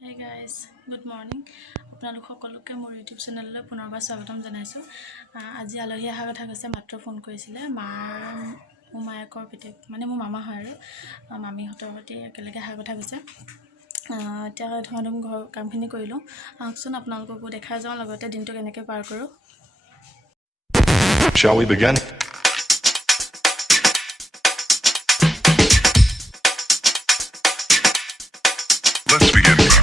Hey guys, good morning. আপোনালোক সকলোকে মোৰ ইউটিউব চেনেললৈ পুনৰবাৰ স্বাগতম জনাইছোঁ। আজি আলহী অহাৰ কথা কৈছে, মাত্ৰ ফোন কৰিছিলে। মোৰ মায়েকৰ পিতেক মানে মোৰ মামা হয় আৰু মামীহঁতৰ সৈতে একেলগে অহাৰ কথা কৈছে। এতিয়া ধুম ঘৰ কামখিনি কৰি লওঁ। আহকচোন আপোনালোককো দেখাই যাওঁ, লগতে দিনটো কেনেকৈ পাৰ কৰোঁ। Shall we begin? Let's begin now.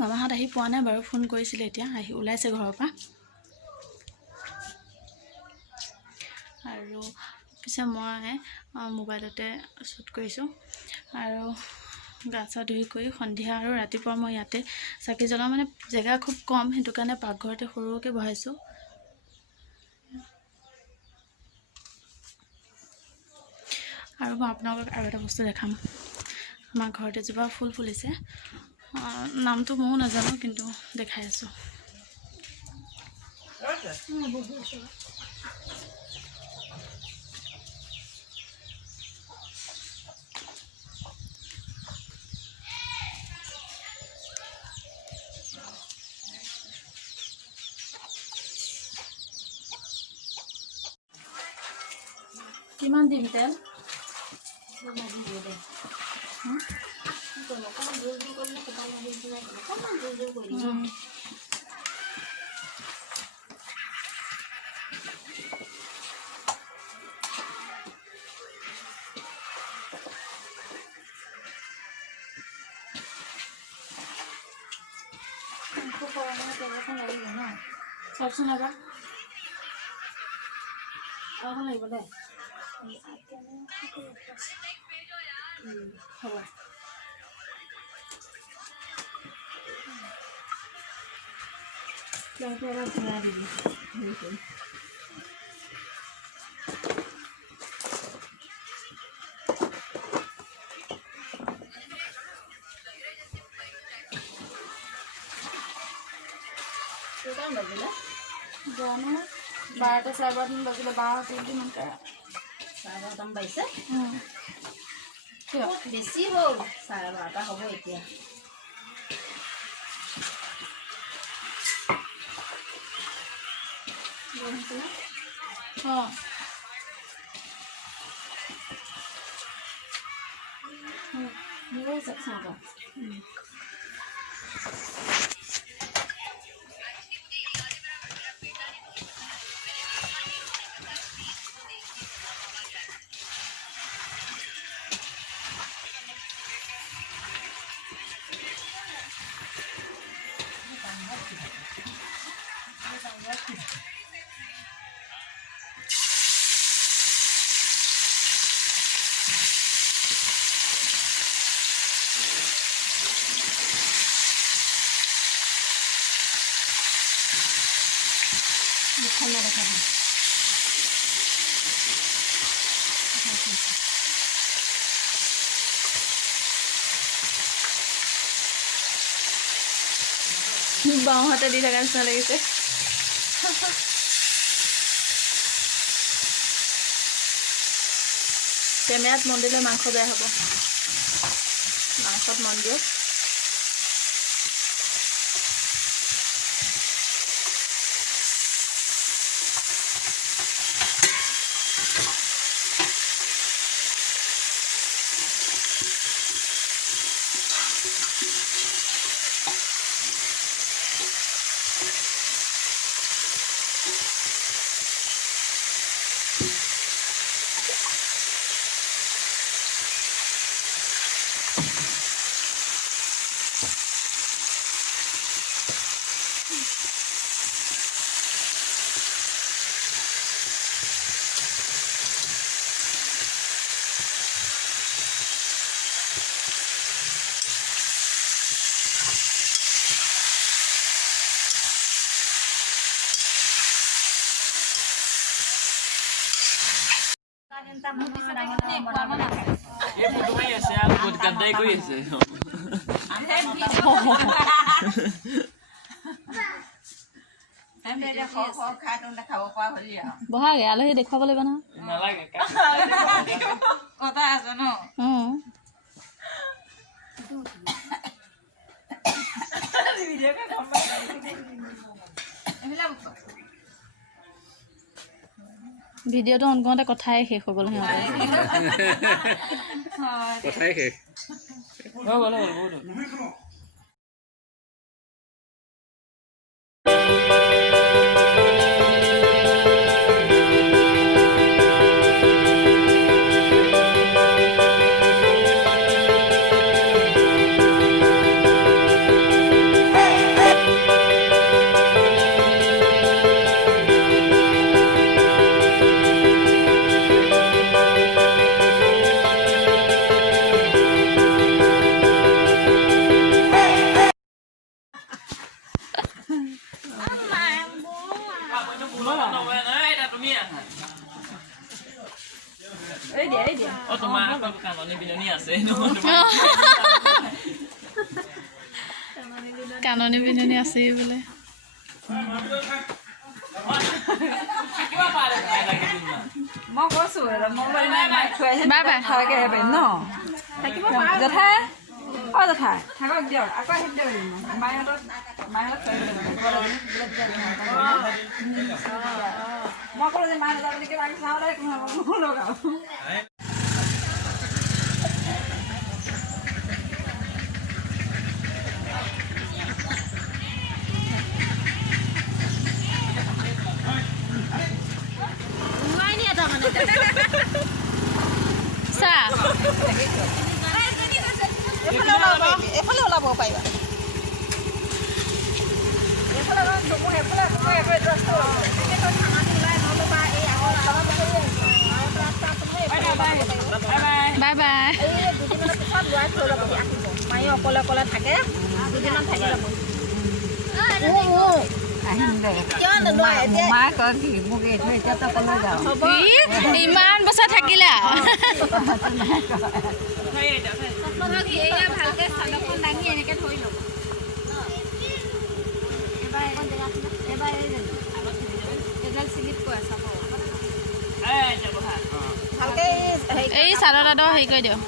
মামাহঁত আহি পোৱা নাই বাৰু, ফোন কৰিছিলে, এতিয়া আহি ওলাইছে ঘৰৰ পৰা। আৰু পিছে মই মোবাইলতে শ্বুট কৰিছোঁ আৰু গা চা ধুই কৰি সন্ধিয়া আৰু ৰাতিপুৱা মই ইয়াতে চাকি জ্বলাওঁ। মানে জেগা খুব কম, সেইটো কাৰণে পাকঘৰতে সৰুকৈ বহাইছোঁ। আৰু মই আপোনালোকক আৰু এটা বস্তু দেখাম। আমাৰ ঘৰত এজোপা ফুল ফুলিছে, নামটো ময়ো নাজানো, কিন্তু দেখাই আছোঁ। কিমান দিম তেল? চাওকচোন এবাৰ, আৰু লাগিব দে। হ'ব। কেইটামান বাজিলে? জানো 12টা 12:30 বাজিলে। 12 ইমানকৈ 12:30 বাজিছে। বেছি হ'ল, 12:30 হ'ব এতিয়া। অঁ ঠান্ডা দেখা দিই। বাওঁহাতে দি থকা নিচিনা লাগিছে। কেমেৰাত মন দিলে মাংস বেয়া হ'ব, মাংসত মন দিয়ক। এই ফটো মাৰি আছে আৰু বহুত গাদ্দাৰি কৰি আছে বহাগে আলহী দেখুৱাব লাগিব নহয় নালাগে কথা আছে ন ভিডিঅ'টো অন কৰোঁতে কথাই শেষ হৈ গ'ল সিহঁতৰ কথাই শেষ হৈ গ'ল বহুত তোমাৰ কাননি বিননি আছে কাননি বিননি আছে বোলে মই কৈছো বাই বাই থাকে ন থাকিব জেঠাই অ জেঠাই থাকক দিয়ক আকৌ আহিম দিয়ক মাহঁতক মই ক'লো যে মা নাযাব বুলি কিবা চাওঁ দে লগাওঁ এফালে ওলাব পাৰিবা বাই বাই মায়ে অকলে অকলে থাকে দুদিনত থাকি যাব ইমান বছৰ থাকিলা ভালকে চাদৰখন দাঙি এনেকে ধৰি ল'ব এই চাদৰ তাদৰ হেৰি কৰি দিওঁ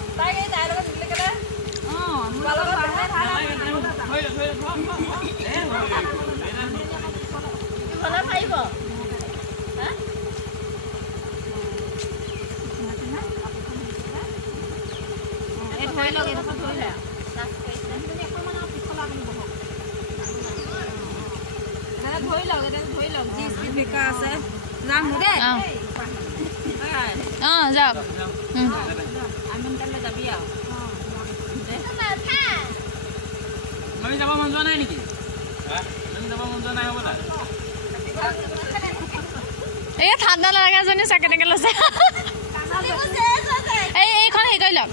পাৰিব ধৰি লওক এইডোখৰ ধৰি লওক ধৰি লওক যি স্পীড বেকাৰ আছে যাম দেই অঁ যাওক আমি সোনকালে যাবি আৰু আমি যাব মন যোৱা নাই নেকি আমি যাব মন যোৱা নাই হ'বলা এই ঠাণ্ডা লগাজনী চাহ কেনেকৈ লৈছে এইখন হেৰি কৰি লওক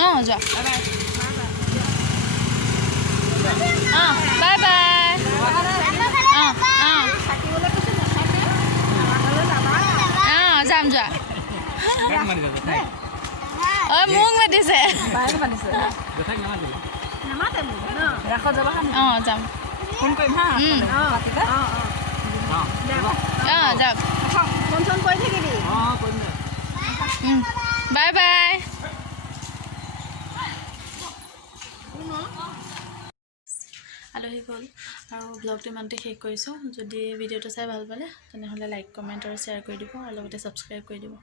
অঁ যোৱা অঁ বাই বাই অঁ অঁ অঁ যাম যোৱা অঁ মোক মাতিছে অঁ যাম ফোন কৰিম হা অঁ যাওক ফোন চোন কৰি থাকিবি বাই বাই আলহী গ'ল আৰু ব্লগটো ইমানতে শেষ কৰিছোঁ যদি ভিডিঅ'টো চাই ভাল পালে তেনেহ'লে লাইক কমেণ্ট আৰু শ্বেয়াৰ কৰি দিব আৰু লগতে ছাবস্ক্ৰাইব কৰি দিব